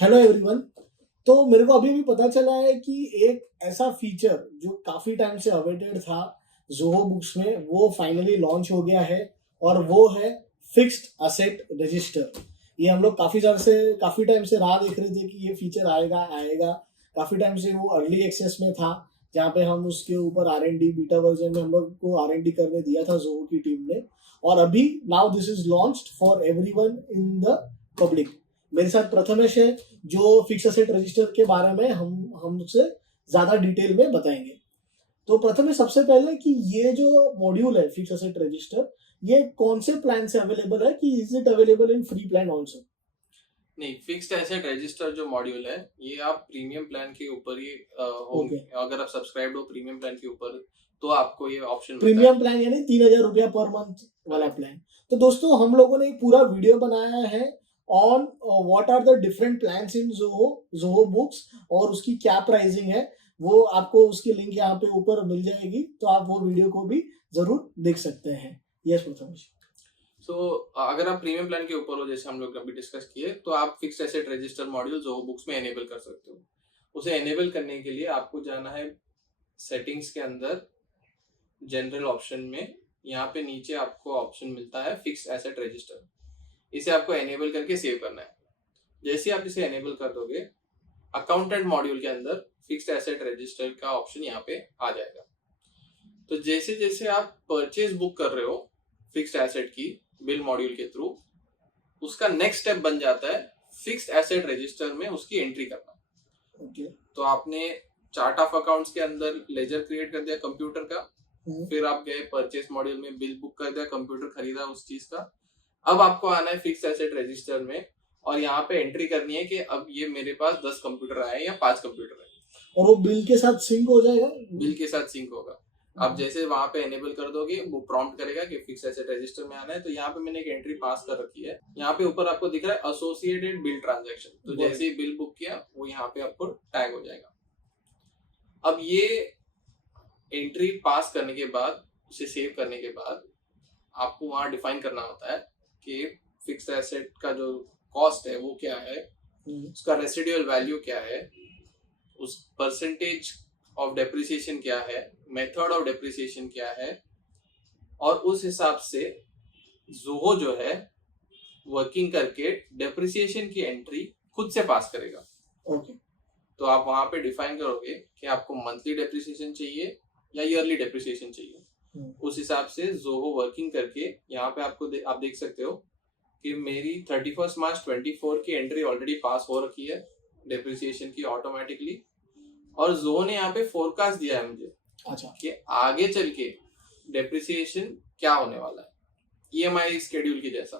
Hello everyone. तो मेरे को अभी भी पता चला है कि एक ऐसा फीचर जो काफ़ी टाइम से अवेटेड था ज़ोहो बुक्स में, वो फाइनली लॉन्च हो गया है और वो है फिक्स्ड असेट रजिस्टर। ये हम लोग काफ़ी टाइम से राह देख रहे थे कि ये फीचर आएगा आएगा। काफ़ी टाइम से वो अर्ली एक्सेस में था, जहाँ पे हम उसके ऊपर R&D बीटा वर्जन में हम लोग को R&D करने दिया था ज़ोहो की टीम ने। और अभी now this is launched for everyone in the public. मेरे साथ प्रथमेश है, जो फिक्स असेट रजिस्टर के बारे में हमसे ज्यादा डिटेल में बताएंगे। तो प्रथमेश, सबसे पहले कि ये जो मॉड्यूल है फिक्स असेट रजिस्टर, ये कौन से प्लान से अवेलेबल है, कि is it available in free plan also? नहीं, फिक्स्ड एसेट रजिस्टर जो मॉड्यूल है ये आप प्रीमियम प्लान के ऊपर ही होंगे। अगर आप सब्सक्राइब हो प्रीमियम प्लान के ऊपर तो आपको ये ऑप्शन प्रीमियम प्लान यानी 3,000 रुपया पर मंथ वाला प्लान। तो दोस्तों, हम लोगों ने एक पूरा वीडियो बनाया है on what are the different plans in Zoho Books और उसकी क्या प्राइसिंग है। वो आपको उसकी लिंक यहाँ पे ऊपर मिल जाएगी, तो आप वो वीडियो को भी जरूर देख सकते हैं। यस प्रथमेश। अगर आप प्रीमियम प्लान के ऊपर हो, जैसे हम लोग अभी डिस्कस किए, तो आप fixed asset register module Zoho books में एनेबल कर सकते हो। उसे एनेबल करने के लिए आपको जाना है सेटिंग्स के अंदर, जनरल ऑप्शन में। यहाँ पे नीचे आपको ऑप्शन मिलता है फिक्स्ड एसेट रजिस्टर। इसे आपको एनेबल करके सेव करना है। जैसे आप इसे एनेबल कर दोगे, अकाउंटेंट मॉड्यूल के अंदर फिक्स्ड एसेट रजिस्टर का ऑप्शन यहाँ पे आ जाएगा। तो जैसे जैसे आप परचेज बुक कर रहे हो फिक्स्ड एसेट की बिल मॉड्यूल के थ्रू, उसका नेक्स्ट स्टेप बन जाता है फिक्स्ड एसेट रजिस्टर में उसकी एंट्री करना। तो आपने चार्ट ऑफ अकाउंट्स के अंदर लेजर क्रिएट कर दिया कंप्यूटर का, फिर आप गए परचेज मॉड्यूल में बिल बुक कर दिया, कंप्यूटर खरीदा उस चीज का। अब आपको आना है फिक्स्ड एसेट रजिस्टर में और यहाँ पे एंट्री करनी है कि अब ये मेरे पास 10 कंप्यूटर आए या 5 कंप्यूटर आए, और वो बिल के साथ सिंक हो जाएगा। बिल के साथ सिंक होगा। आप जैसे वहां पे एनेबल कर दोगे, वो प्रॉम्प्ट करेगा कि फिक्स एसेट रजिस्टर में आना है। तो यहाँ पे मैंने एक एंट्री पास कर रखी है। यहाँ पे ऊपर आपको दिख रहा है एसोसिएटेड बिल ट्रांजैक्शन। तो जैसे ही बिल बुक किया वो यहाँ पे आपको टैग हो जाएगा। अब ये एंट्री पास करने के बाद, उसे सेव करने के बाद, आपको वहां डिफाइन करना होता है कि फिक्स्ड एसेट का जो कॉस्ट है वो क्या है, उसका रेसिडुअल वैल्यू क्या है, उस परसेंटेज ऑफ डेप्रिसिएशन क्या है, मेथड ऑफ डेप्रिसिएशन क्या है, और उस हिसाब से ज़ोहो जो है वर्किंग करके डेप्रिसिएशन की एंट्री खुद से पास करेगा। ओके। तो आप वहां पे डिफाइन करोगे कि आपको मंथली डेप्रिसिएशन चाहिए या ईयरली डेप्रिसिएशन चाहिए। उस हिसाब से ज़ोहो वर्किंग करके यहाँ पे आप देख सकते हो कि मेरी 31 मार्च 24 की एंट्री ऑलरेडी पास हो रखी है डेप्रिसिएशन की ऑटोमेटिकली। और ज़ोहो ने यहाँ पे फोरकास्ट दिया है मुझे, अच्छा, कि आगे चल के डेप्रिसिएशन क्या होने वाला है, EMI स्केड्यूल की जैसा।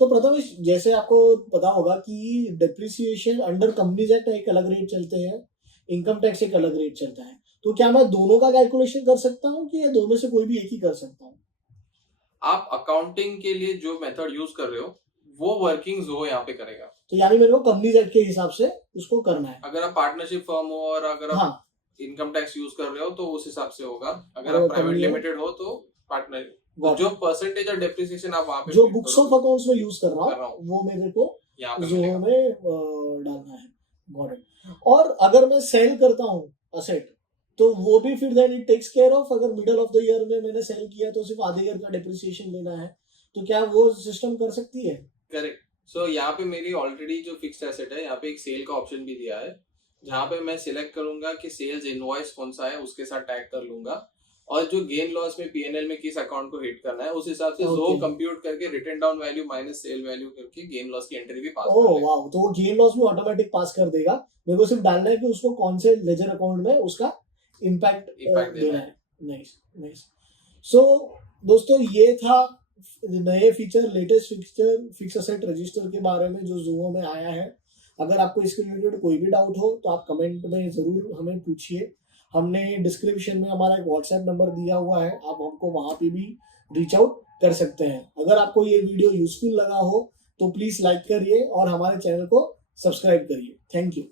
तो प्रथमेश, जैसे आपको पता होगा कि डेप्रिसिएशन अंडर कंपनीज एक्ट एक अलग रेट चलते हैं, इनकम टैक्स एक अलग रेट चलता है। तो क्या मैं दोनों का कैलकुलेशन कर सकता हूँ, कि ये दोनों से कोई भी एक ही कर सकता हूँ? आप अकाउंटिंग के लिए जो मेथड यूज कर रहे हो वो वर्किंग ज़ोहो यहाँ पे करेगा। तो यानी मेरे को कंपनीज एक्ट के हिसाब से उसको करना है। अगर आप पार्टनरशिप फर्म हो और अगर आप इनकम टैक्स यूज कर रहे हो तो उस हिसाब से होगा। अगर आप प्राइवेट लिमिटेड हो तो पार्टनर, जो परसेंटेज ऑफ डेप्रिसिएशन आप वहां पे जो बुक्स ऑफ अकाउंट्स में यूज कर रहा हूँ वो मेरे को ज़ोहो में डालना है। Got it. और अगर मैं सेल करता हूँ असेट, तो वो भी फिर then it takes care of, अगर मिडल ऑफ द ईयर में मैंने सेल किया तो सिर्फ आधे ईयर का डेप्रिसिएशन लेना है, तो क्या वो सिस्टम कर सकती है? करेक्ट। सो यहाँ पे मेरी ऑलरेडी जो फिक्स्ड एसेट है, यहाँ पे एक सेल का ऑप्शन भी दिया है, जहाँ पे मैं सिलेक्ट करूंगा कि सेल्स इनवॉइस कौन सा है, उसके साथ टैग कर लूंगा, और जो गेन लॉस में P&L में किस अकाउंट को हिट करना है उस हिसाब से ज़ोहो कंप्यूट करके return down value minus cell value करके गेन लॉस की एंट्री भी पास कर देगा। वाह, तो वो गेन लॉस भी ऑटोमेटिक पास कर देगा। मेरे को सिर्फ डालना है कि उसको कौन से लेजर अकाउंट में उसका इम्पैक्ट देना है। नाइस। सो दोस्तों, ये था नए feature, latest feature fix asset register के बारे में जो ज़ोहो में आया है। अगर आपको इसके रिलेटेड कोई भी डाउट हो तो आप कमेंट में ज़रूर हमें पूछिए। हमने डिस्क्रिप्शन में हमारा एक व्हाट्सएप नंबर दिया हुआ है, आप हमको वहाँ पे भी रीच आउट कर सकते हैं। अगर आपको ये वीडियो यूजफुल लगा हो तो प्लीज़ लाइक करिए और हमारे चैनल को सब्सक्राइब करिए। Thank you.